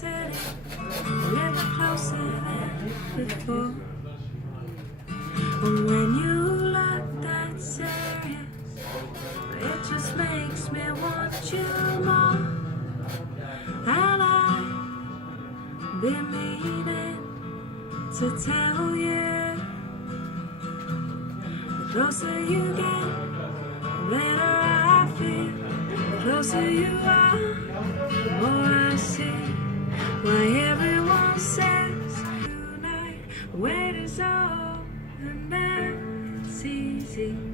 city, never closer than before. And when you look that serious, it just makes me want you more. And I've been meaning to tell you, the closer you get, the better I feel. The closer you are, the more I see why everyone says tonight, wait is over, and now it's easy.